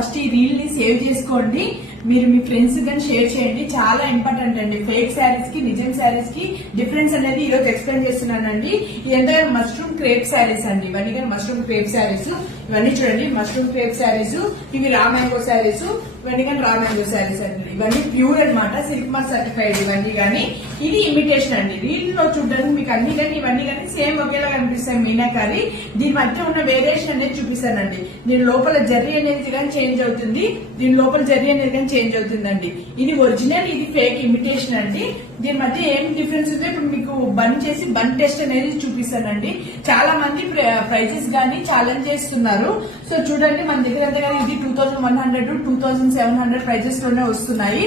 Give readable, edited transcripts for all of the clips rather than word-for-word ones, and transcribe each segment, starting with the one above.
First ఈ reel ని save చేసుకోండి. మీరు మీ ఫ్రెండ్స్ కానీ షేర్ చేయండి. చాలా ఇంపార్టెంట్ అండి. ఫేక్ శారీస్ కి నిజం శారీస్ కి డిఫరెన్స్ అనేది ఈ రోజు ఎక్స్ప్లెయిన్ చేస్తున్నానండి. ఇదంతా మష్రూమ్ క్రేప్ శారీస్ అండి. ఇవన్నీ కానీ మష్రూమ్ క్రేప్ శారీస్. ఇవన్నీ చూడండి మష్రూమ్ క్రేప్ శారీస్. ఇవి రా మ్యాంగో శారీస్. ఇవన్నీ కానీ రా మ్యాంగో శారీస్ అండి. ఇవన్నీ ప్యూర్ అనమాట, సిల్క్ మార్క్ సర్టిఫైడ్. ఇవన్నీ కానీ ఇది ఇమిటేషన్ అండి. రీల్ లో చూడడానికి మీకు అన్ని కానీ ఇవన్నీ కానీ సేమ్ ఒకేలా కనిపిస్తాయి మీనాకారి. దీని మధ్య ఉన్న వేరియేషన్ అనేది చూపిస్తానండి. దీని లోపల జర్రీ అనేది కానీ చేంజ్ అవుతుంది, దీని లోపల జర్రీ అనేది కానీ చేంజ్ అవుతుందండి. ఇది ఒరిజినల్, ఇది ఫేక్ ఇమిటేషన్ అండి. దీని మధ్య ఏం డిఫరెన్స్ ఉందో ఇప్పుడు మీకు బన్ చేసి బన్ టెస్ట్ అనేది చూపిస్తానండి. చాలా మంది ప్రైజెస్ గానీ ఛాలెంజ్ చేస్తున్నారు. సో చూడండి మన దగ్గర అంతా కానీ ఇది 2100 2700 ప్రైజెస్ లోనే వస్తున్నాయి.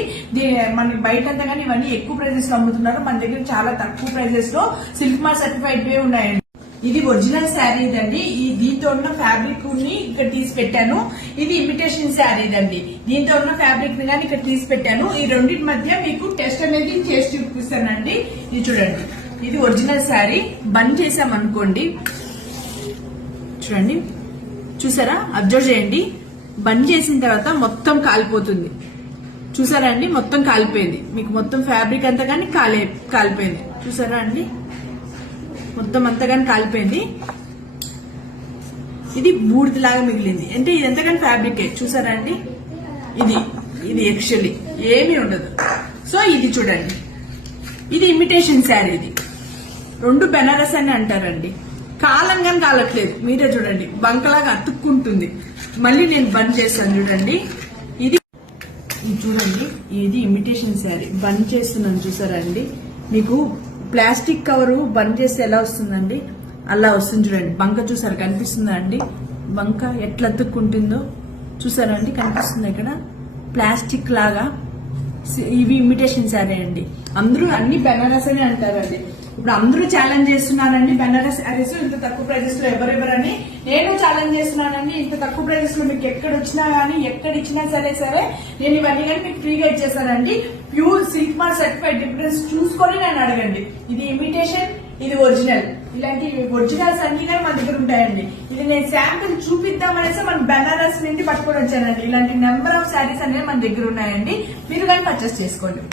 మనకి బయట అంతా కానీ ఇవన్నీ ఎక్కువ ప్రైజెస్ లో అమ్ముతున్నారు. మన దగ్గర చాలా తక్కువ ప్రైజెస్ లో సిల్క్ మార్క్ సర్టిఫైడ్ వే ఉన్నాయండి. ఇది ఒరిజినల్ శారీ ఇదండి. దీంతో ఉన్న ఫ్యాబ్రిక్ ని ఇక్కడ తీసి పెట్టాను. ఇది ఇమిటేషన్ శారీ అండి. దీంతో ఉన్న ఫ్యాబ్రిక్ ని కానీ ఇక్కడ తీసి పెట్టాను. ఈ రెండింటి మధ్య మీకు టెస్ట్ అనేది చేసి చూపిస్తానండి. ఇది చూడండి, ఇది ఒరిజినల్ శారీ. బంద్ చేసామనుకోండి, చూడండి, చూసారా, అబ్జర్వ్ చేయండి. బంద్ చేసిన తర్వాత మొత్తం కాలిపోతుంది. చూసారా అండి, మొత్తం కాలిపోయింది. మీకు మొత్తం ఫ్యాబ్రిక్ అంతా కానీ కాలిపోయింది. చూసారా అండి, మొత్తం అంతా కానీ కాలిపోయింది. ఇది బూడిదలాగా మిగిలింది. అంటే ఇదంతా కానీ ఫ్యాబ్రికే. చూసారా అండి, ఇది యాక్చువల్లీ ఏమీ ఉండదు. సో ఇది చూడండి, ఇది ఇమిటేషన్ శారీ. ఇది రెండు బెనారస్ అని అంటారండి. కాలంగా కాలట్లేదు. మీరే చూడండి, బంకలాగా అతుక్కుంటుంది. మళ్ళీ నేను బంద్ చేస్తాను చూడండి. ఇది చూడండి, ఇది ఇమిటేషన్ శారీ. బంద్ చేస్తున్నాను చూసారా అండి. మీకు ప్లాస్టిక్ కవర్ బంద్ చేస్తే ఎలా వస్తుందండి, అలా వస్తుంది చూడండి. బంక చూసారు, కనిపిస్తుందా అండి, బంక ఎట్లా అతుక్కుంటుందో చూసారా అండి, కనిపిస్తుంది ఇక్కడ ప్లాస్టిక్ లాగా. ఇవి ఇమిటేషన్ శారీ అండి. అందరూ అన్ని బెనారస్ అని అంటారండి. ఇప్పుడు అందరూ ఛాలెంజ్ చేస్తున్నారండి బెనారస్ శారీస్ ఇంత తక్కువ ప్రైజెస్ లో ఎవరెవరని. నేను ఛాలెంజ్ చేస్తున్నానండి. ఇంత తక్కువ ప్రైజెస్ లో మీకు ఎక్కడ వచ్చినా గానీ, ఎక్కడ ఇచ్చినా సరే నేను ఇవన్నీ కానీ మీకు ఫ్రీగా ఇచ్చేస్తానండి. Pure silk mark certified difference చూసుకొని నేను అడగండి. ఇది ఇమిటేషన్, ఇది ఒరిజినల్. ఇలాంటి ఒరిజినల్స్ అన్ని కానీ మన దగ్గర ఉంటాయండి. ఇది నేను శాంపిల్ చూపిద్దామనేసి మన బెనారస్ నుండి పట్టుకొని వచ్చానండి. ఇలాంటి నెంబర్ ఆఫ్ శారీస్ అనేవి మన దగ్గర ఉన్నాయండి. మీరు కానీ పర్చేస్ చేసుకోండి.